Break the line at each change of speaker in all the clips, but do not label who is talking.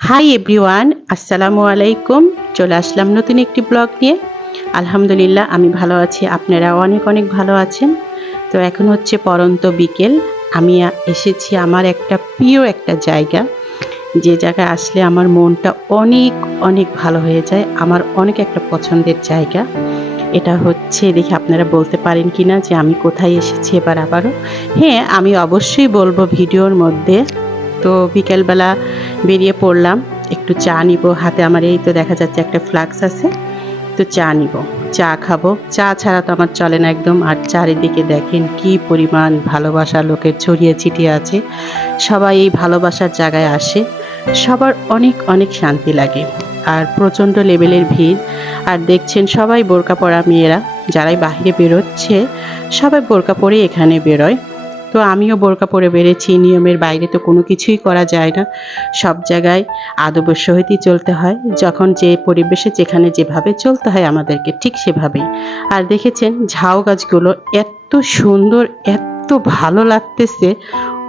Hi everyone আসসালামু আলাইকুম চলে আসলাম নতুন একটি ব্লগ নিয়ে। আলহামদুলিল্লাহ, আমি ভালো আছি। আপনারা অনেক অনেক ভালো আছেন। তো এখন হচ্ছে পরন্ত বিকেল। আমি এসেছি আমার একটা প্রিয় একটা জায়গা। যে জায়গায় আসলে আমার মনটা অনেক অনেক ভালো হয়ে যায়। আমার অনেক একটা পছন্দের জায়গা। এটা হচ্ছে, দেখি আপনারা বলতে পারেন কি না যে আমি কোথায় এসেছি এবার আবারও। হ্যাঁ আমি অবশ্যই বলব ভিডিওর মধ্যে তো বিকেলবেলা বেরিয়ে পড়লাম। একটু চা নিব। হাতে আমার এই তো দেখা যাচ্ছে একটা ফ্লাক্স আছে। তো চা নিব। চা খাব। চা ছাড়া তো আমার চলে না একদম। আর চারিদিকে দেখেন কি পরিমাণ ভালোবাসা, লোকের ছড়িয়ে ছিটিয়ে আছে। সবাই এই ভালোবাসার জায়গায় আসে। সবার অনেক অনেক শান্তি লাগে। আর প্রচণ্ড লেভেলের ভিড়। আর দেখছেন সবাই বোরকা পরা মেয়েরা। যারাই বাহিরে বেরোচ্ছে, সবাই বোরকা পরেই এখানে বেরোয়। তো আমিও বোরকা পরে বেড়েছি নিয়মের বাইরে তো কোনো কিছুই করা যায় না। সব জায়গায় আদবের সহিতই চলতে হয়। যখন যে পরিবেশে যেখানে যেভাবে চলতে হয় আমাদেরকে ঠিক সেভাবেই। আর দেখেছেন ঝাউ গাছগুলো এত সুন্দর, এত ভালো লাগতেছে।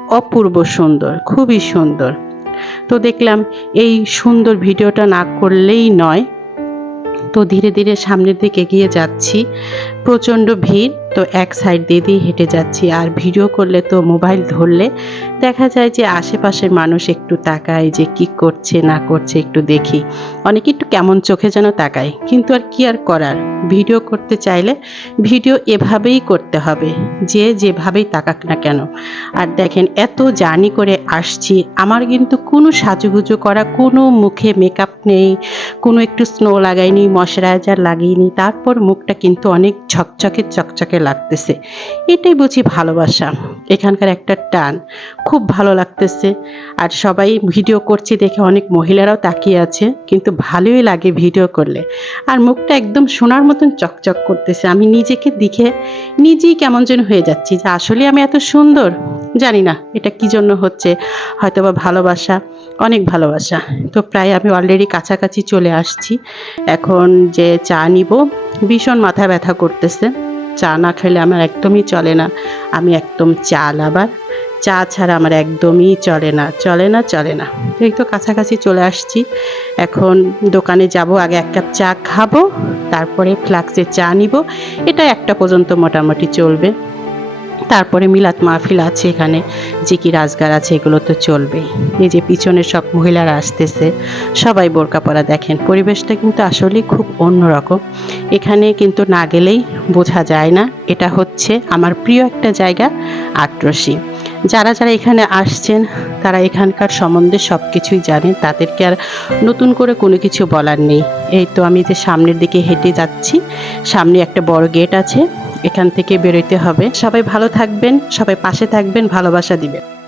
অপূর্ব সুন্দর, খুবই সুন্দর। তো দেখলাম এই সুন্দর ভিডিওটা না করলেই নয় তো ধীরে ধীরে সামনের দিকে এগিয়ে যাচ্ছি। প্রচণ্ড ভিড়, তো এক সাইড দিয়ে দিয়ে হেঁটে যাচ্ছি। আর ভিডিও করলে তো মোবাইল ধরলে দেখা যায় যে আশেপাশের মানুষ একটু তাকায় যে কি করছে, না করছে, একটু দেখি। অনেকে একটু কেমন চোখে যেন তাকায়। কিন্তু আর কি আর করার? ভিডিও করতে চাইলে ভিডিও এভাবেই করতে হবে, যে যেভাবেই তাকাক না কেন। আর দেখেন, এত জার্নি করে আসছি, আমার কিন্তু কোনো সাজুগুজু করা, কোনো মুখে মেকআপ নেই, কোনো একটু স্নো লাগাইনি ময়শ্চারাইজার লাগিয়েনি, তারপর মুখটা কিন্তু অনেক ঝকঝকে, চকচকে লাগতেছে। এটাই বুঝি ভালোবাসা। এখানকার একটা টান। খুব ভালো লাগতেছে। আর সবাই ভিডিও করছি দেখে অনেক মহিলারাও তাকিয়ে আছে, কিন্তু ভালোই লাগে ভিডিও করলে। আর মুখটা একদম সোনার মতন চকচক করতেছে। আমি নিজেকে দেখে নিজেই কেমন যেন হয়ে যাচ্ছি যে আসলে আমি এত সুন্দর। জানি না এটা কি জন্য হচ্ছে হয়তো বা ভালোবাসা, অনেক ভালোবাসা। তো প্রায় আমি অলরেডি কাছাকাছি চলে আসছি। এখন যে চা নিব, ভীষণ মাথা ব্যথা করতেছে। চা না খেলে আমার একদমই চলে না। আমি একদম চা লাভার চা ছাড়া আমার একদমই চলে না চলে না চলে না। এই তো কাছাকাছি চলে আসছি। এখন দোকানে যাব, আগে এক কাপ চা খাব, তারপরে ফ্লাক্সে চা নিব। এটা একটা পর্যন্ত মোটামুটি চলবে। তারপরে মিলাত মাহফিল আছে এখানে জিকি রাজগার আছে, এগুলো তো চলবেই। এই যে পিছনে সব মহিলারা আসতেছে, সবাই বোরকা পরা দেখেন। পরিবেশটা কিন্তু আসলেই খুব অন্যরকম। এখানে কিন্তু না গেলেই বোঝা যায় না, এটা হচ্ছে আমার প্রিয় একটা জায়গা আটরসি যারা যারা এখানে আসছেন, তারা এখানকার সম্বন্ধে সব কিছুই জানেন। তাদেরকে আর নতুন করে কোনো কিছু বলার নেই। এই তো আমি যে সামনের দিকে হেঁটে যাচ্ছি, সামনে একটা বড় গেট আছে, এখান থেকে বেরোতে হবে। সবাই ভালো থাকবেন, সবাই পাশে থাকবেন, ভালোবাসা দিবেন।